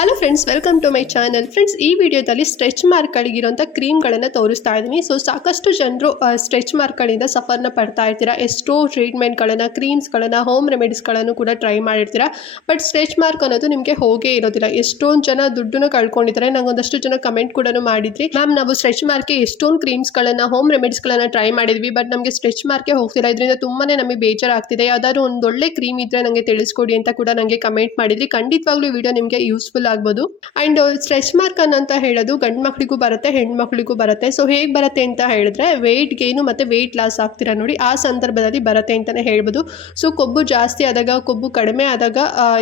Hello friends, welcome to my channel. Friends, ಈ ವಿಡಿಯೋದಲ್ಲಿ stretch ಮಾರ್ಕ್ಗಳಿಗಿರೋಂಥ ಕ್ರೀಮ್ಗಳನ್ನು ತೋರಿಸ್ತಾ ಇದ್ದೀನಿ. ಸೊ ಸಾಕಷ್ಟು ಜನರು ಸ್ಟ್ರೆಚ್ ಮಾರ್ಕ್ಗಳಿಂದ ಸಫರ್ನ ಪಡ್ತಾ ಇರ್ತೀರಾ. ಎಷ್ಟೋ ಟ್ರೀಟ್ಮೆಂಟ್ಗಳನ್ನು, ಕ್ರೀಮ್ಸ್ಗಳನ್ನು, ಹೋಮ್ ರೆಮಿಡೀಸ್ಗಳನ್ನು ಕೂಡ ಟ್ರೈ ಮಾಡಿರ್ತೀರಾ. ಬಟ್ ಸ್ಟ್ರೆಚ್ ಮಾರ್ಕ್ ಅನ್ನೋದು ನಿಮಗೆ ಹೋಗೇ ಇರೋದಿಲ್ಲ. ಎಷ್ಟೊಂದು ಜನ ದುಡ್ಡನ್ನು ಕಳ್ಕೊಂಡಿದ್ದಾರೆ. ನಂಗೆ ಒಂದಷ್ಟು ಜನ ಕಮೆಂಟ್ ಕೂಡ ಮಾಡಿದ್ರಿ, ಮ್ಯಾಮ್ ನಾವು ಸ್ಟ್ರೆಚ್ ಮಾರ್ಕ್ಗೆ ಎಷ್ಟೊಂದು ಕ್ರೀಮ್ಸ್ಗಳನ್ನು, ಹೋಮ್ ರೆಮಿಡೀಸ್ಗಳನ್ನು ಟ್ರೈ ಮಾಡಿದ್ವಿ, ಬಟ್ ನಮಗೆ ಸ್ಟ್ರೆಚ್ ಮಾರ್ಕ್ಗೆ ಹೋಗ್ತಿಲ್ಲ. ಇದರಿಂದ ತುಂಬಾ ನಮಗೆ ಬೇಜಾರಾಗ್ತಿದೆ. ಯಾವ್ದಾದ್ರು ಒಂದು ಒಳ್ಳೆ ಕ್ರೀಮ್ ಇದ್ರೆ ನನಗೆ ತಿಳಿಸ್ಕೊಡಿ ಅಂತ ಕೂಡ ನನಗೆ ಕಮೆಂಟ್ ಮಾಡಿದ್ರಿ. ಖಂಡಿತವಾಗ್ಲೂ ವಿಡಿಯೋ ನಿಮಗೆ ಯೂಸ್ಫುಲ್ ಆಗ್ಬೋದು. ಅಂಡ್ ಸ್ಟ್ರೆಚ್ ಮಾರ್ಕ್ ಅಂತ ಹೇಳೋದು ಗಂಡು ಮಕ್ಕಳಿಗೂ ಬರುತ್ತೆ, ಹೆಣ್ಮಕ್ಳಿಗೂ ಬರುತ್ತೆ. ಸೊ ಹೇಗೆ ಬರುತ್ತೆ ಅಂತ ಹೇಳಿದ್ರೆ, ವೆಯ್ಟ್ ಗೇನು ಮತ್ತೆ ವೆಯ್ಟ್ ಲಾಸ್ ಆಗ್ತೀರಾ ನೋಡಿ, ಆ ಸಂದರ್ಭದಲ್ಲಿ ಬರುತ್ತೆ ಅಂತಾನೆ ಹೇಳ್ಬೋದು. ಸೊ ಕೊಬ್ಬು ಜಾಸ್ತಿ ಆದಾಗ, ಕೊಬ್ಬು ಕಡಿಮೆ ಆದಾಗ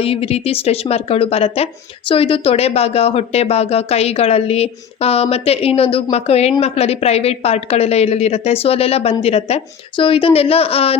ಈ ರೀತಿ ಸ್ಟ್ರೆಚ್ ಮಾರ್ಕ್ಗಳು ಬರುತ್ತೆ. ಸೊ ಇದು ತೊಡೆ ಭಾಗ, ಹೊಟ್ಟೆ ಭಾಗ, ಕೈಗಳಲ್ಲಿ ಮತ್ತೆ ಇನ್ನೊಂದು ಹೆಣ್ಮಕ್ಳಲ್ಲಿ ಪ್ರೈವೇಟ್ ಪಾರ್ಟ್ಗಳೆಲ್ಲ ಎಲ್ಲೆಲ್ಲಿ ಇರುತ್ತೆ, ಸೊ ಅಲ್ಲೆಲ್ಲ ಬಂದಿರುತ್ತೆ. ಸೊ ಇದನ್ನೆಲ್ಲ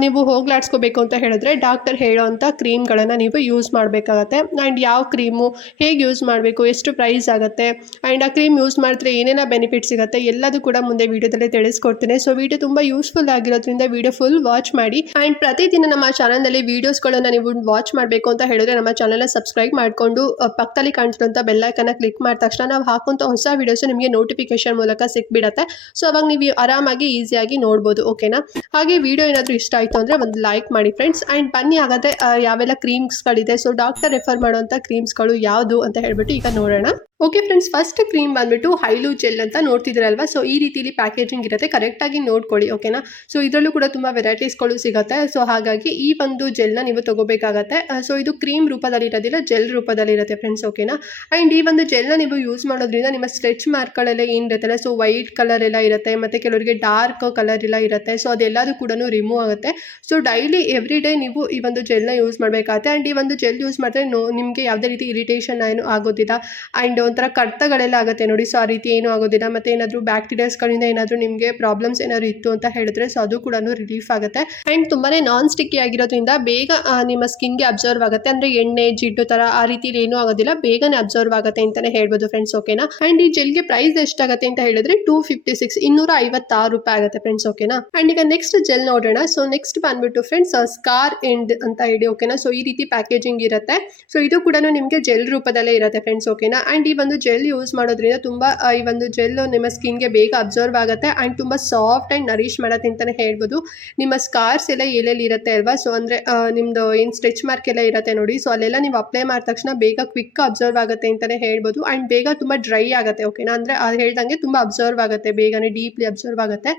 ನೀವು ಹೋಗ್ಲಾಡ್ಸ್ಕೋಬೇಕು ಅಂತ ಹೇಳಿದ್ರೆ ಡಾಕ್ಟರ್ ಹೇಳೋವಂಥ ಕ್ರೀಮ್ಗಳನ್ನು ನೀವು ಯೂಸ್ ಮಾಡಬೇಕಾಗತ್ತೆ. ಆ್ಯಂಡ್ ಯಾವ ಕ್ರೀಮು ಹೇಗೆ ಯೂಸ್ ಮಾಡಬೇಕು, ಎಷ್ಟು ಪ್ರೈಸ್ ಆಗುತ್ತೆ, ಆ್ಯಂಡ್ ಆ ಕ್ರೀಮ್ ಯೂಸ್ ಮಾಡಿದ್ರೆ ಏನೇನ ಬೆನಿಫಿಟ್ ಸಿಗುತ್ತೆ ಎಲ್ಲದೂ ಕೂಡ ಮುಂದೆ ವಿಡಿಯೋದಲ್ಲಿ ತಿಳಿಸ್ಕೊಡ್ತೀನಿ. ಸೊ ವಿಡಿಯೋ ತುಂಬ ಯೂಸ್ಫುಲ್ ಆಗಿರೋದ್ರಿಂದ ವಿಡಿಯೋ ಫುಲ್ ವಾಚ್ ಮಾಡಿ. ಆ್ಯಂಡ್ ಪ್ರತಿದಿನ ನಮ್ಮ ಚಾನಲ್ನಲ್ಲಿ ವೀಡಿಯೋಸ್ಗಳನ್ನು ನೀವು ವಾಚ್ ಮಾಡಬೇಕು ಅಂತ ಹೇಳಿದ್ರೆ ನಮ್ಮ ಚಾನಲ್ನ ಸಬ್ಸ್ಕ್ರೈಬ್ ಮಾಡಿಕೊಂಡು ಪಕ್ಕದಲ್ಲಿ ಕಾಣಿಸಿರುವಂಥ ಬೆಲ್ಲೈಕನ್ನ ಕ್ಲಿಕ್ ಮಾಡಿದ ತಕ್ಷಣ ನಾವು ಹಾಕುವಂಥ ಹೊಸ ವೀಡಿಯೋಸ್ ನಿಮಗೆ ನೋಟಿಫಿಕೇಶನ್ ಮೂಲಕ ಸಿಕ್ಬಿಡುತ್ತೆ. ಸೊ ಅವಾಗ ನೀವು ಆರಾಮಾಗಿ ಈಸಿಯಾಗಿ ನೋಡ್ಬೋದು. ಓಕೆನಾ? ಹಾಗೆ ವಿಡಿಯೋ ಏನಾದರೂ ಇಷ್ಟ ಆಯಿತು ಅಂದರೆ ಒಂದು ಲೈಕ್ ಮಾಡಿ ಫ್ರೆಂಡ್ಸ್. ಆ್ಯಂಡ್ ಬನ್ನಿ ಹಾಗಾದರೆ ಯಾವೆಲ್ಲ ಕ್ರೀಮ್ಸ್ಗಳಿದೆ, ಸೊ ಡಾಕ್ಟರ್ ರೆಫರ್ ಮಾಡುವಂಥ ಕ್ರೀಮ್ಸ್ಗಳು ಯಾವುದು ಅಂತ ಹೇಳ್ಬಿಟ್ಟು ಈಗ ನೋಡೋಣ. ಓಕೆ ಫ್ರೆಂಡ್ಸ್, ಫಸ್ಟ್ ಕ್ರೀಮ್ ಬಂದ್ಬಿಟ್ಟು ಹೈಲೂ ಜೆಲ್ ಅಂತ ನೋಡ್ತಿದ್ರಲ್ವಾ. ಸೊ ಈ ರೀತಿಲಿ ಪ್ಯಾಕೇಜಿಂಗ್ ಇರುತ್ತೆ, ಕರೆಕ್ಟಾಗಿ ನೋಡ್ಕೊಳ್ಳಿ. ಓಕೆನಾ? ಸೊ ಇದರಲ್ಲೂ ಕೂಡ ತುಂಬ ವೆರೈಟೀಸ್ಗಳು ಸಿಗುತ್ತೆ. ಸೊ ಹಾಗಾಗಿ ಈ ಒಂದು ಜೆಲ್ನ ನೀವು ತಗೋಬೇಕಾಗತ್ತೆ. ಸೊ ಇದು ಕ್ರೀಮ್ ರೂಪದಲ್ಲಿ ಇರೋದಿಲ್ಲ, ಜೆಲ್ ರೂಪದಲ್ಲಿ ಇರುತ್ತೆ ಫ್ರೆಂಡ್ಸ್. ಓಕೆನಾ? ಆ್ಯಂಡ್ ಈ ಒಂದು ಜೆಲ್ನ ನೀವು ಯೂಸ್ ಮಾಡೋದ್ರಿಂದ ನಿಮ್ಮ ಸ್ಟ್ರೆಚ್ ಮಾರ್ಕ್ಗಳೆಲ್ಲ ಏನಿರುತ್ತಲ್ಲ, ಸೊ ವೈಟ್ ಕಲರ್ ಎಲ್ಲ ಇರುತ್ತೆ, ಮತ್ತು ಕೆಲವರಿಗೆ ಡಾರ್ಕ್ ಕಲರ್ ಎಲ್ಲ ಇರುತ್ತೆ. ಸೊ ಅದೆಲ್ಲದೂ ಕೂಡ ರಿಮೂವ್ ಆಗುತ್ತೆ. ಸೊ ಡೈಲಿ ಎವ್ರಿ ಡೇ ನೀವು ಈ ಒಂದು ಜೆಲ್ನ ಯೂಸ್ ಮಾಡಬೇಕಾಗುತ್ತೆ. ಆ್ಯಂಡ್ ಈ ಒಂದು ಜೆಲ್ ಯೂಸ್ ಮಾಡಿದ್ರೆ ನಿಮಗೆ ಯಾವುದೇ ರೀತಿ ಇರಿಟೇಷನ್ ಏನು ಆಗೋದಿಲ್ಲ. ಆ್ಯಂಡ್ ಒಂಥರ ಕಡ್ತಗಳೆಲ್ಲ ಆಗುತ್ತೆ ನೋಡಿ, ಸೊ ಆ ರೀತಿ ಏನೂ ಆಗೋದಿಲ್ಲ. ಮತ್ತು ಏನಾದರೂ ಬ್ಯಾಕ್ಟೀರಿಯಾಸ್ಗಳಿಂದ ಏನಾದರೂ ನಿಮಗೆ ಪ್ರಾಬ್ಲಮ್ಸ್ ಏನಾದರೂ ಇತ್ತು ಅಂತ ಹೇಳಿದ್ರೆ ಸೊ ಅದು ಕೂಡ ರಿಲೀಫ್ ಆಗುತ್ತೆ. ಆ್ಯಂಡ್ ತುಂಬಾ ನಾನ್ ಸ್ಟಿಕ್ಕಿ ಆಗಿರೋದ್ರಿಂದ ಬೇಗ ನಿಮ್ಮ ಸ್ಕಿನ್ಗೆ ಅಬ್ಸರ್ವ್ ಆಗುತ್ತೆ. ಅಂದರೆ ಎಣ್ಣೆ ಜಿಡ್ಡು ಥರ ಆ ರೀತಿಲಿ ಏನೂ ಆಗೋದಿಲ್ಲ, ಬೇಗನೆ ಅಬ್ಸರ್ವ್ ಆಗುತ್ತೆ ಅಂತಲೇ ಹೇಳ್ಬೋದು ಫ್ರೆಂಡ್ಸ್. ಓಕೆನಾ? ಆ್ಯಂಡ್ ಈ ಜೆಲ್ಗೆ ಪ್ರೈಸ್ ಎಷ್ಟಾಗುತ್ತೆ ಅಂತ ಹೇಳಿದ್ರೆ 256 256 ರೂಪಾಯಿ ಆಗುತ್ತೆ ಫ್ರೆಂಡ್ಸ್. ಓಕೆನಾ? ಆ್ಯಂಡ್ ಈಗ ನೆಕ್ಸ್ಟ್ ಜೆಲ್ ನೋಡೋಣ. ಸೊ ನೆಕ್ಸ್ಟ್ ಬಂದ್ಬಿಟ್ಟು ಫ್ರೆಂಡ್ಸ್ ಸ್ಕಾರ್ ಎಂಡ್ ಅಂತ ಹೇಳಿ. ಓಕೆನಾ? ಸೊ ಈ ರೀತಿ ಪ್ಯಾಕೇಜಿಂಗ್ ಇರುತ್ತೆ. ಸೊ ಇದು ಕೂಡ ನಿಮಗೆ ಜೆಲ್ ರೂಪದಲ್ಲೇ ಇರುತ್ತೆ ಫ್ರೆಂಡ್ಸ್. ಓಕೆನಾ? ಆ್ಯಂಡ್ ಈ ಒಂದು ಜೆಲ್ ಯೂಸ್ ಮಾಡೋದ್ರಿಂದ ತುಂಬ ಈ ಒಂದು ಜೆಲ್ ನಿಮ್ಮ ಸ್ಕಿನ್ಗೆ ಬೇಗ ಅಬ್ಸರ್ವ್ ಆಗುತ್ತೆ. ಆ್ಯಂಡ್ ತುಂಬ ಸಾಫ್ಟ್ ಆ್ಯಂಡ್ ನರಿಶ್ ಮಾಡುತ್ತೆ ಅಂತಲೇ ಹೇಳ್ಬೋದು. ನಿಮ್ಮ ಸ್ಕಾರ್ಸ್ ಎಲ್ಲ ಎಲ್ಲೆಲ್ಲಿ ಇರುತ್ತೆ ಅಲ್ವಾ, ಸೊ ಅಂದರೆ ನಿಮ್ಮದು ಏನು ಸ್ಟ್ರೆಚ್ ಮಾರ್ಕ್ ಎಲ್ಲ ಇರುತ್ತೆ ನೋಡಿ, ಸೊ ಅಲ್ಲೆಲ್ಲ ನೀವು ಅಪ್ಲೈ ಮಾಡಿದ ತಕ್ಷಣ ಬೇಗ ಕ್ವಿಕ್ ಅಬ್ಸರ್ವ್ ಆಗುತ್ತೆ ಅಂತಲೇ ಹೇಳ್ಬೋದು. ಆ್ಯಂಡ್ ಬೇಗ ತುಂಬ ಡ್ರೈ ಆಗುತ್ತೆ. ಓಕೆನಾ? ಅಂದರೆ ಅದು ಹೇಳ್ದಂಗೆ ತುಂಬ ಅಬ್ಸರ್ವ್ ಆಗುತ್ತೆ, ಬೇಗನೆ ಡೀಪ್ಲಿ ಅಬ್ಸರ್ವ್ ಆಗುತ್ತೆ.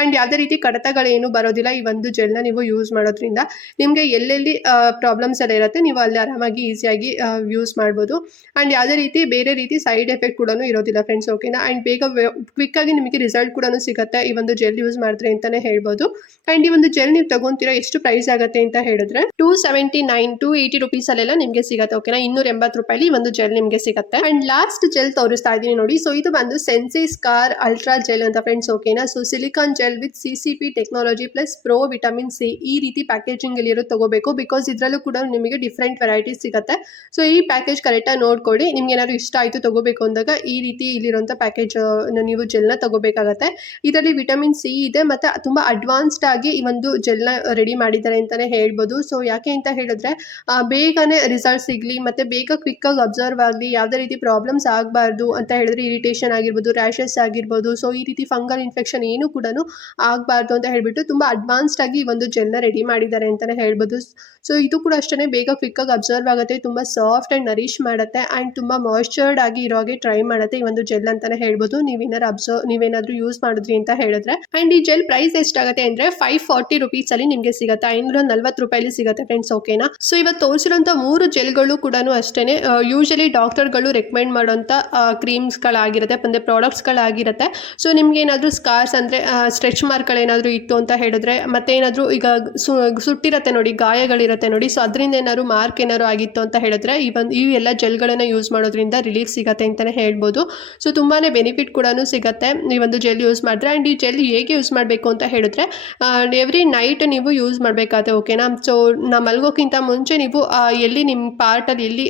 ಆ್ಯಂಡ್ ಯಾವುದೇ ರೀತಿ ಕಡತಗಳೇನು ಬರೋದಿಲ್ಲ ಈ ಒಂದು ಜೆಲ್ನ ನೀವು ಯೂಸ್ ಮಾಡೋದ್ರಿಂದ. ನಿಮಗೆ ಎಲ್ಲೆಲ್ಲಿ ಪ್ರಾಬ್ಲಮ್ಸ್ ಎಲ್ಲ ಇರುತ್ತೆ ನೀವು ಅಲ್ಲಿ ಆರಾಮಾಗಿ ಈಸಿಯಾಗಿ ಯೂಸ್ ಮಾಡ್ಬೋದು. ಆ್ಯಂಡ್ ಯಾವುದೇ ರೀತಿ ಬೇರೆ ರೀತಿ ಸೈಡ್ ಎಫೆಕ್ಟ್ ಕೂಡ ಇರೋದಿಲ್ಲ ಫ್ರೆಂಡ್ಸ್. ಓಕೆನಾ? ಆ್ಯಂಡ್ ಬೇಗ ಕ್ವಿಕ್ಕಾಗಿ ನಿಮಗೆ ರಿಸಲ್ಟ್ ಕೂಡ ಸಿಗುತ್ತೆ ಈ ಒಂದು ಜೆಲ್ ಯೂಸ್ ಮಾಡಿದ್ರೆ ಅಂತಲೇ ಹೇಳ್ಬೋದು. ಆ್ಯಂಡ್ ಈ ಒಂದು ಜೆಲ್ ನೀವು ತಗೊತೀರಾ, ಎಷ್ಟು ಪ್ರೈಸ್ ಆಗುತ್ತೆ ಅಂತ ಹೇಳಿದ್ರೆ 279 280 ರುಪೀಸಲ್ಲೆಲ್ಲ ನಿಮಗೆ ಸಿಗುತ್ತೆ. ಓಕೆನಾ? 280 ರೂಪಾಯಿ ಈ ಒಂದು ಜೆಲ್ ನಿಮಗೆ ಸಿಗುತ್ತೆ. ಆ್ಯಂಡ್ ಲಾಸ್ಟ್ ಜೆಲ್ ತೋರಿಸ್ತಾ ಇದ್ದೀನಿ ನೋಡಿ. ಸೊ ಇದು ಬಂದು ಸೆನ್ಸಿ ಸ್ಕಾರ್ ಅಲ್ಟ್ರಾ ಜೆಲ್ ಅಂತ ಫ್ರೆಂಡ್ಸ್. ಓಕೆನಾ? So silicon gel with CCP technology plus pro vitamin C ಈ ರೀತಿ ಪ್ಯಾಕೇಜಿಂಗ್ ಇಲ್ಲಿರೋ ತಗೋಬೇಕು. ಬಿಕಾಸ್ ಇದರಲ್ಲೂ ಕೂಡ ನಿಮಗೆ ಡಿಫ್ರೆಂಟ್ ವೆರೈಟೀಸ್ ಸಿಗುತ್ತೆ. ಸೊ ಈ ಪ್ಯಾಕೇಜ್ ಕರೆಕ್ಟಾಗಿ ನೋಡ್ಕೊಳ್ಳಿ. ನಿಮ್ಗೆ ಏನಾದ್ರು ಇಷ್ಟ ಆಯಿತು ತಗೋಬೇಕು ಅಂದಾಗ ಈ ರೀತಿ ಇಲ್ಲಿರುವಂಥ ಪ್ಯಾಕೇಜ್ ನೀವು ಜೆಲ್ನ ತಗೋಬೇಕಾಗತ್ತೆ. ಇದರಲ್ಲಿ ವಿಟಮಿನ್ ಸಿ ಇದೆ ಮತ್ತು ತುಂಬ ಅಡ್ವಾನ್ಸ್ಡ್ ಆಗಿ ಈ ಒಂದು ಜೆಲ್ನ ರೆಡಿ ಮಾಡಿದ್ದಾರೆ ಅಂತಲೇ ಹೇಳ್ಬೋದು. ಸೊ ಯಾಕೆ ಅಂತ ಹೇಳಿದ್ರೆ ಬೇಗನೆ ರಿಸಲ್ಟ್ ಸಿಗಲಿ ಮತ್ತು ಬೇಗ ಕ್ವಿಕ್ಕಾಗಿ ಅಬ್ಸರ್ವ್ ಆಗಲಿ, ಯಾವುದೇ ರೀತಿ ಪ್ರಾಬ್ಲಮ್ಸ್ ಆಗಬಾರ್ದು ಅಂತ ಹೇಳಿದ್ರೆ ಇರಿಟೇಷನ್ ಆಗಿರ್ಬೋದು, ರ್ಯಾಷಸ್ ಆಗಿರ್ಬೋದು, ಸೊ ಈ ರೀತಿ ಫಂಗಲ್ ಇನ್ಫೆಕ್ಷನ್ ಏನು ಕೂಡ ಆಗಬಾರ್ದು ಅಂತ ಹೇಳ್ಬಿಟ್ಟು ತುಂಬ ಅಡ್ವಾನ್ಸ್ಡ್ ಆಗಿ ಈ ಒಂದು ಜೆಲ್ನ ರೆಡಿ ಮಾಡಿದ್ದಾರೆ ಅಂತಲೇ ಹೇಳ್ಬೋದು. ಸೊ ಇದು ಕೂಡ ಅಷ್ಟೇ ಬೇಗ ಕ್ವಿಕ್ಕಾಗಿ ಅಬ್ಸರ್ವ್ ಆಗುತ್ತೆ, ತುಂಬ ಸಾಫ್ಟ್ ಆ್ಯಂಡ್ ನರಿಶ್ ಮಾಡುತ್ತೆ. ಆ್ಯಂಡ್ ತುಂಬ ಮಾಯ್ಶ್ಚರ್ಡ್ ಆಗಿ ಇರೋ ಹಾಗೆ ಟ್ರೈ ಮಾಡುತ್ತೆ ಈ ಒಂದು ಜೆಲ್ ಅಂತಲೇ ಹೇಳ್ಬೋದು. ನೀವೇನಾದರೂ ಯೂಸ್ ಮಾಡಿದ್ರಿ ಅಂತ ಹೇಳಿದ್ರೆ. ಆ್ಯಂಡ್ ಈ ಜೆಲ್ ಪ್ರೈಸ್ ಎಷ್ಟಾಗುತ್ತೆ ಅಂದರೆ 540 ರುಪೀಸಲ್ಲಿ ನಿಮಗೆ ಸಿಗುತ್ತೆ, 540 ರೂಪಾಯಲ್ಲಿ ಸಿಗುತ್ತೆ ಫ್ರೆಂಡ್ಸ್. ಓಕೆನಾ? ಸೊ ಇವತ್ತು ತೋರಿಸಿರೋಂಥ 3 ಜೆಲ್ಗಳು ಕೂಡ ಅಷ್ಟೇ ಯೂಶಲಿ ಡಾಕ್ಟರ್ಗಳು ರೆಕಮೆಂಡ್ ಮಾಡೋಂಥ ಕ್ರೀಮ್ಸ್ಗಳಾಗಿರುತ್ತೆ, ಅಂದರೆ ಪ್ರಾಡಕ್ಟ್ಸ್ಗಳಾಗಿರುತ್ತೆ. ಸೊ ನಿಮ್ಗೆ ಏನಾದರೂ ಸ್ಕಾರ್ಸ್ ಅಂದರೆ ಸ್ಟ್ರೆಚ್ ಮಾರ್ಕ್ಗಳೇನಾದರೂ ಇತ್ತು ಅಂತ ಹೇಳಿದ್ರೆ, ಮತ್ತೆ ಏನಾದರೂ ಈಗ ಸುಟ್ಟಿರುತ್ತೆ ನೋಡಿ, ಗಾಯಗಳಿರುತ್ತೆ ನೋಡಿ, ಸೊ ಅದರಿಂದ ಏನಾದ್ರು ಮಾರ್ಕ್ ಏನಾದ್ರು ಆಗಿತ್ತು ಅಂತ ಹೇಳಿದ್ರೆ ಈ ಎಲ್ಲ ಜೆಲ್ಗಳನ್ನು ಯೂಸ್ ಮಾಡೋದ್ರಿಂದ ರಿಲೀಫ್ ಸಿಗುತ್ತೆ ಅಂತಲೇ ಹೇಳ್ಬೋದು. ಸೊ ತುಂಬಾ ಬೆನಿಫಿಟ್ ಕೂಡ ಸಿಗುತ್ತೆ ಈ ಒಂದು ಜೆಲ್ ಯೂಸ್ ಮಾಡಿದ್ರೆ. ಆ್ಯಂಡ್ ಈ ಜೆಲ್ ಹೇಗೆ ಯೂಸ್ ಮಾಡಬೇಕು ಅಂತ ಹೇಳಿದ್ರೆ ಎವ್ರಿ ನೈಟ್ ನೀವು ಯೂಸ್ ಮಾಡಬೇಕಾಗುತ್ತೆ. ಓಕೆನಾ? ಸೊ ನಾವು ಮಲ್ಗೋಕ್ಕಿಂತ ಮುಂಚೆ ನೀವು ಎಲ್ಲಿ ನಿಮ್ಮ ಪಾರ್ಟಲ್ಲಿ ಎಲ್ಲಿ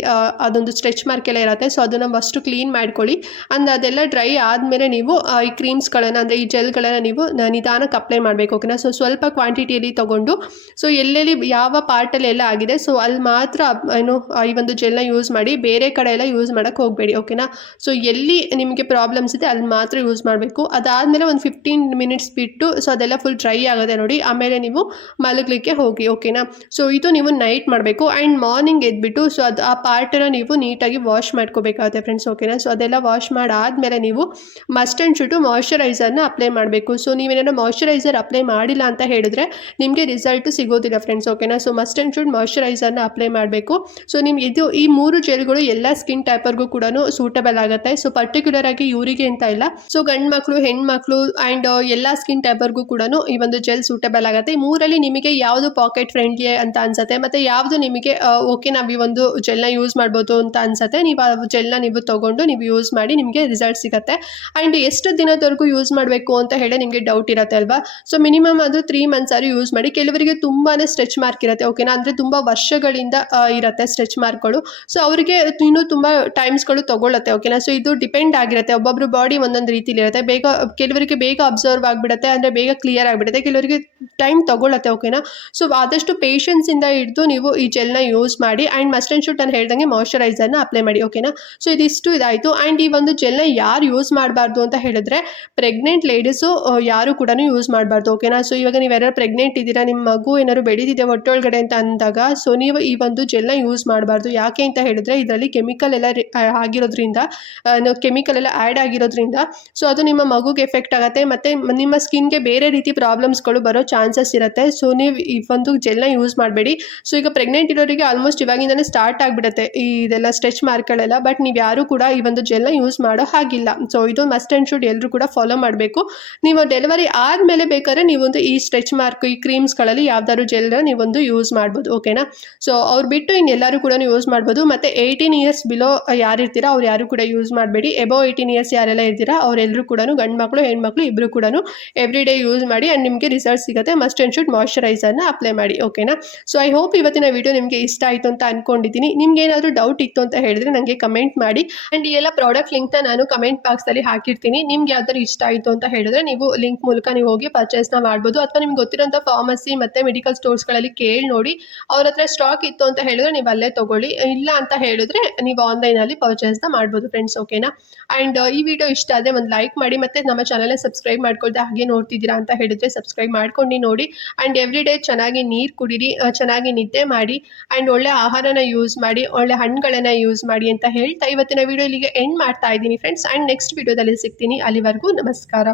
ಅದೊಂದು ಸ್ಟ್ರೆಚ್ ಮಾರ್ಕ್ ಎಲ್ಲ ಇರುತ್ತೆ, ಸೊ ಅದನ್ನು ಫಸ್ಟು ಕ್ಲೀನ್ ಮಾಡ್ಕೊಳ್ಳಿ. ಅಂಡ್ ಅದೆಲ್ಲ ಡ್ರೈ ಆದಮೇಲೆ ನೀವು ಈ ಕ್ರೀಮ್ಸ್ಗಳನ್ನು ಅಂದರೆ ಈ ಜೆಲ್ಗಳನ್ನು ನೀವು ನಿಧಾನಕ್ಕೆ ಅಪ್ಲೈ ಮಾಡಬೇಕು ಓಕೆನಾ. ಸೊ ಸ್ವಲ್ಪ ಕ್ವಾಂಟಿಟಿಯಲ್ಲಿ ತೊಗೊಂಡು ಸೊ ಎಲ್ಲೆಲ್ಲಿ ಯಾವ ಪಾರ್ಟಲ್ಲಿ ಎಲ್ಲ ಆಗಿದೆ ಸೊ ಅಲ್ಲಿ ಮಾತ್ರ ಏನು ಈ ಒಂದು ಜೆಲ್ನ ಯೂಸ್ ಮಾಡಿ, ಬೇರೆ ಕಡೆ ಎಲ್ಲ ಯೂಸ್ ಮಾಡೋಕ್ಕೆ ಹೋಗಬೇಡಿ ಓಕೆನಾ. ಸೊ ಎಲ್ಲಿ ನಿಮಗೆ ಪ್ರಾಬ್ಲಮ್ಸ್ ಇದೆ ಅಲ್ಲಿ ಮಾತ್ರ ಯೂಸ್ ಮಾಡಬೇಕು. ಅದಾದಮೇಲೆ ಒಂದು 15 ಮಿನಿಟ್ಸ್ ಬಿಟ್ಟು ಸೊ ಅದೆಲ್ಲ ಫುಲ್ ಡ್ರೈ ಆಗುತ್ತೆ ನೋಡಿ, ಆಮೇಲೆ ನೀವು ಮಲಗಲಿಕ್ಕೆ ಹೋಗಿ ಓಕೆನಾ. ಸೊ ಇದು ನೀವು ನೈಟ್ ಮಾಡಬೇಕು ಆ್ಯಂಡ್ ಮಾರ್ನಿಂಗ್ ಎದ್ಬಿಟ್ಟು ಸೊ ಅದು ಆ ಪಾರ್ಟನ್ನು ನೀವು ನೀಟಾಗಿ ವಾಶ್ ಮಾಡ್ಕೋಬೇಕಾಗುತ್ತೆ ಫ್ರೆಂಡ್ಸ್ ಓಕೆನಾ. ಸೊ ಅದೆಲ್ಲ ವಾಶ್ ಮಾಡಾದಮೇಲೆ ನೀವು ಮಸ್ಟ್ ಆ್ಯಂಡ್ ಶುಡ್ ಮಾಯ್ಶ್ಚರೈಸರ್ನ ಅಪ್ಲೈ ಮಾಡಬೇಕು. ಸೊ ನೀವೇನಾದ್ರು ಮಾಯ್ಶ್ಚರೈಸರ್ ಅಪ್ಲೈ ಮಾಡಿಲ್ಲ ಅಂತ ಹೇಳಿದ್ರೆ ನಿಮಗೆ ರಿಸಲ್ಟ್ ಸಿಗೋದಿಲ್ಲ ಫ್ರೆಂಡ್ಸ್ ಓಕೆನಾ. ಸೊ ಮಸ್ಟ್ ಆ್ಯಂಡ್ ಶುಡ್ ಮಾಯ್ಶ್ಚರೈಸರ್ನ ಅಪ್ಲೈ ಮಾಡಬೇಕು. ಸೊ ನಿಮ್ಗೆ ಈ 3 ಜೆಲ್ಗಳು ಎಲ್ಲ ಸ್ಕಿನ್ ಟೈಪರ್ಗೂ ಕೂಡ ಸೂಟಬಲ್ ಆಗುತ್ತೆ. ಸೊ ಪರ್ಟಿಕ್ಯುಲರ್ ಆಗಿ ಇವರಿಗೆ ಅಂತ ಇಲ್ಲ, ಸೊ ಗಂಡು ಮಕ್ಕಳು ಹೆಣ್ಮಕ್ಳು ಆ್ಯಂಡ್ ಎಲ್ಲ ಸ್ಕಿನ್ ಟೈಪರ್ಗೂ ಕೂಡ ಈ ಒಂದು ಜೆಲ್ ಸೂಟಬಲ್ ಆಗುತ್ತೆ. ಈ 3ರಲ್ಲಿ ನಿಮಗೆ ಯಾವುದು ಪಾಕೆಟ್ ಫ್ರೆಂಡ್ಲಿ ಅಂತ ಅನ್ಸುತ್ತೆ ಮತ್ತು ಯಾವುದು ನಿಮಗೆ ಓಕೆ ನಾವು ಈ ಒಂದು ಜೆಲ್ನ ಯೂಸ್ ಮಾಡ್ಬೋದು ಅಂತ ಅನ್ಸುತ್ತೆ, ನೀವು ಆ ಜೆಲ್ನ ನೀವು ತೊಗೊಂಡು ನೀವು ಯೂಸ್ ಮಾಡಿ ನಿಮಗೆ ರಿಸಲ್ಟ್ ಸಿಗುತ್ತೆ. ಆ್ಯಂಡ್ ಎಷ್ಟು ದಿನದವರೆಗೂ ಯೂಸ್ ಮಾಡಬೇಕು ಅಂತ ಹೇಳಿ ನಿಮಗೆ ಡೌಟ್ ಇರುತ್ತೆ ಅಲ್ವಾ. ಸೊ ಮಿನಿಮಮ್ ಅದು 3 ಮಂತ್ಸ್ ಆದ್ರೂ ಯೂಸ್ ಮಾಡಿ. ಕೆಲವರಿಗೆ ತುಂಬಾ ಸ್ಟ್ರೆಚ್ ಮಾರ್ಕ್ ಇರುತ್ತೆ ಓಕೆನಾ, ಅಂದರೆ ತುಂಬ ವರ್ಷಗಳಿಂದ ಇರುತ್ತೆ ಸ್ಟ್ರೆಚ್ ಮಾರ್ಕ್ಗಳು. ಸೊ ಅವರಿಗೆ ಇನ್ನೂ ತುಂಬ ಟೈಮ್ಸ್ಗಳು ತೊಗೊಳುತ್ತೆ ಓಕೆನಾ. ಸೊ ಇದು ಡಿಪೆಂಡ್ ಆಗಿರುತ್ತೆ, ಒಬ್ಬೊಬ್ರು ಬಾಡಿ ಒಂದೊಂದು ರೀತಿಲಿ ಇರುತ್ತೆ. ಕೆಲವರಿಗೆ ಬೇಗ ಅಬ್ಸರ್ವ್ ಆಗಿಬಿಡುತ್ತೆ, ಅಂದರೆ ಬೇಗ ಕ್ಲಿಯರ್ ಆಗಿಬಿಡುತ್ತೆ, ಕೆಲವರಿಗೆ ಟೈಮ್ ತೊಗೊಳುತ್ತೆ ಓಕೆನಾ. ಸೊ ಆದಷ್ಟು ಪೇಷನ್ಸಿಂದ ಹಿಡಿದು ನೀವು ಈ ಜೆಲ್ನ ಯೂಸ್ ಮಾಡಿ ಆ್ಯಂಡ್ ಮಸ್ಟ್ ಆ್ಯಂಡ್ ಶುಡ್ ನಾನು ಹೇಳ್ದಂಗೆ ಮಾಯ್ಶ್ಚರೈಸರ್ನ ಅಪ್ಲೈ ಮಾಡಿ ಓಕೆನಾ. ಸೊ ಇದಿಷ್ಟು ಇದಾಯಿತು. ಆ್ಯಂಡ್ ಈ ಒಂದು ಜೆಲ್ನ ಯಾರು ಯೂಸ್ ಮಾಡಬಾರ್ದು ಅಂತ ಹೇಳಿದ್ರೆ ಪ್ರೆಗ್ನೆಂಟ್ ಲೇಡೀಸು ಯಾರು ಕೂಡ ಯೂಸ್ ಮಾಡಬಾರ್ದು ಓಕೆನಾ. ಸೊ ಇವಾಗ ನೀವು ಯಾರು ಪ್ರೆಗ್ನೆಂಟ್ ಇದ್ದೀರಾ, ನಿಮ್ಮ ಮಗು ಏನಾದ್ರು ಬೆಳೀತಿದೆ ಹೊಟ್ಟೊಳಗಡೆ ಅಂತ ಅಂದಾಗ ಸೊ ನೀವು ಈ ಒಂದು ಜೆಲ್ನ ಯೂಸ್ ಮಾಡಬಾರ್ದು. ಯಾಕೆ ಅಂತ ಹೇಳಿದ್ರೆ ಇದರಲ್ಲಿ ಕೆಮಿಕಲ್ ಎಲ್ಲ ಆಗಿರೋದ್ರಿಂದ, ಕೆಮಿಕಲ್ ಎಲ್ಲ ಆ್ಯಡ್ ಆಗಿರೋದ್ರಿಂದ ಸೊ ಅದು ನಿಮ್ಮ ಮಗುಗೆ ಎಫೆಕ್ಟ್ ಆಗುತ್ತೆ ಮತ್ತು ನಿಮ್ಮ ಸ್ಕಿನ್ಗೆ ಬೇರೆ ರೀತಿ ಪ್ರಾಬ್ಲಮ್ಸ್ಗಳು ಬರೋ ಚಾನ್ಸಸ್ ಇರುತ್ತೆ. ಸೊ ನೀವು ಈ ಒಂದು ಜೆಲ್ನ ಯೂಸ್ ಮಾಡಬೇಡಿ. ಸೊ ಈಗ ಪ್ರೆಗ್ನೆಂಟ್ ಇರೋರಿಗೆ ಆಲ್ಮೋಸ್ಟ್ ಇವಾಗಿಂದನೇ ಸ್ಟಾರ್ಟ್ ಆಗಿಬಿಡುತ್ತೆ ಇದೆಲ್ಲ ಸ್ಟ್ರೆಚ್ ಮಾರ್ಕ್ಗಳೆಲ್ಲ, ಬಟ್ ನೀವು ಯಾರು ಕೂಡ ಈ ಒಂದು ಜೆಲ್ನ ಯೂಸ್ ಮಾಡೋ ಹಾಗಿಲ್ಲ. ಸೊ ಇದು ಮಸ್ಟ್ ಆ್ಯಂಡ್ ಶುಡ್ ಎಲ್ಲರೂ ಕೂಡ ಫಾಲೋ ಮಾಡಬೇಕು. ನೀವು ಡೆಲಿವರಿ ಆದಮೇಲೆ ಬೇಕಾದ್ರೆ ನೀವೊಂದು ಈ ಸ್ಟ್ರೆಚ್ ಮಾರ್ಕ್ ಈ ಕ್ರೀಮ್ಸ್ಗಳಲ್ಲಿ ಯಾವ್ದಾದ್ರು ಜೆಲ್ನ ನೀವೊಂದು ಯೂಸ್ ಮಾಡ್ಬೋದು ಓಕೆನಾ. ಸೊ ಅವ್ರು ಬಿಟ್ಟು ಇನ್ನೆಲ್ಲರೂ ಕೂಡ ಯೂಸ್ ಮಾಡ್ಬೋದು. ಮತ್ತು 18 ಇಯರ್ಸ್ ಬಿಲೋ ಯಾರಿರ್ತೀರಾ ಅವ್ರು ಯಾರು ಕೂಡ ಯೂಸ್ ಮಾಡಬೇಡಿ. ಎಬೋ 18 ಇಯರ್ಸ್ ಯಾರೆಲ್ಲ ಇರ್ತೀರಾ ಅವರೆಲ್ಲರೂ ಕೂಡ ಗಂಡು ಮಕ್ಕಳು ಹೆಣ್ಮಕ್ಳು ಇಬ್ಬರು ಕೂಡ ಎವ್ರಿ ಡೇ ಯೂಸ್ ಮಾಡಿ ಆ್ಯಂಡ್ ನಿಮಗೆ ರಿಸಲ್ಟ್ ಸಿಗುತ್ತೆ. ಮಸ್ಟ್ ಆ್ಯಂಡ್ ಶುಡ್ ಮಾಯ್ಶ್ಚರೈಸರ್ನ ಅಪ್ಲೈ ಮಾಡಿ ಓಕೆನಾ. ಸೊ ಐ ಹೋಪ್ ಇವತ್ತಿನ ವಿಡಿಯೋ ನಿಮಗೆ ಇಷ್ಟ ಆಯಿತು ಅಂತ ಅಂದ್ಕೊಂಡಿದ್ದೀನಿ. ನಿಮ್ಗೆ ಏನಾದರೂ ಡೌಟ್ ಇತ್ತು ಅಂತ ಹೇಳಿದ್ರೆ ನನಗೆ ಕಮೆಂಟ್ ಮಾಡಿ ಆ್ಯಂಡ್ ಈ ಎಲ್ಲ ಪ್ರಾಡಕ್ಟ್ ಲಿಂಕ್ನ ನಾನು ಕಮೆಂಟ್ ಬಾಕ್ಸಲ್ಲಿ ಹಾಕಿರ್ತೀನಿ. ನಿಮ್ಗೆ ಯಾವ್ದಾದ್ರು ಇಷ್ಟ ಆಯಿತು ಅಂತ ಹೇಳಿದ್ರೆ ನೀವು ಲಿಂಕ್ ಮೂಲಕ ನೀವು ಹೋಗಿ ಪರ್ಚೇಸ್ನ ಮಾಡ್ಬೋದು. ಅಥವಾ ನಿಮ್ಗೆ ಗೊತ್ತಿರೋಂಥ ಫಾರ್ಮಸಿ ಮತ್ತು ಮೆಡಿಕಲ್ ಸ್ಟೋರ್ಸ್ಗಳಲ್ಲಿ ಕೇಳಿ ನೋಡಿ, ಅವ್ರ ಹತ್ರ ಸ್ಟಾಕ್ ಇತ್ತು ಅಂತ ಹೇಳಿದ್ರೆ ನೀವು ಅಲ್ಲೇ ತೊಗೊಳ್ಳಿ, ಇಲ್ಲ ಅಂತ ಹೇಳಿದ್ರೆ ನೀವು ಆನ್ಲೈನಲ್ಲಿ ಪರ್ಚೇಸ್ನ ಮಾಡ್ಬೋದು ಫ್ರೆಂಡ್ಸ್ ಓಕೆನಾ. ಆ್ಯಂಡ್ ಈ ವಿಡಿಯೋ ಇಷ್ಟ ಆದರೆ ಒಂದು ಲೈಕ್ ಮಾಡಿ ಮತ್ತು ನಮ್ಮ ಚಾನಲ್ನ ಸಬ್ಸ್ಕ್ರೈಬ್ ಮಾಡ್ಕೊಳ್ದೆ ಹಾಗೆ ನೋಡ್ತಿದ್ದೀರಾ ಅಂತ ಹೇಳಿದ್ರೆ ಸಬ್ಸ್ಕ್ರೈಬ್ ಮಾಡ್ಕೊಂಡು ನೋಡಿ. ಆ್ಯಂಡ್ ಎವ್ರಿ ಡೇ ಚೆನ್ನಾಗಿ ನೀರು ಕುಡೀರಿ, ಚೆನ್ನಾಗಿ ನಿದ್ದೆ ಮಾಡಿ ಆ್ಯಂಡ್ ಒಳ್ಳೆ ಆಹಾರನ ಯೂಸ್ ಮಾಡಿ, ಒಳ್ಳೆ ಹಣ್ಣುಗಳನ್ನು ಯೂಸ್ ಮಾಡಿ ಅಂತ ಹೇಳ್ತಾ ಇವತ್ತಿನ ವಿಡಿಯೋ ಇಲ್ಲಿಗೆ ಎಂಡ್ ಮಾಡ್ತಾ ಇದ್ದೀನಿ ಫ್ರೆಂಡ್ಸ್. ಆ್ಯಂಡ್ ನೆಕ್ಸ್ಟ್ ವಿಡಿಯೋದಲ್ಲಿ ಸಿಗ್ತೀನಿ. ಅಲ್ಲಿವರೆಗೂ ನಮಸ್ಕಾರ.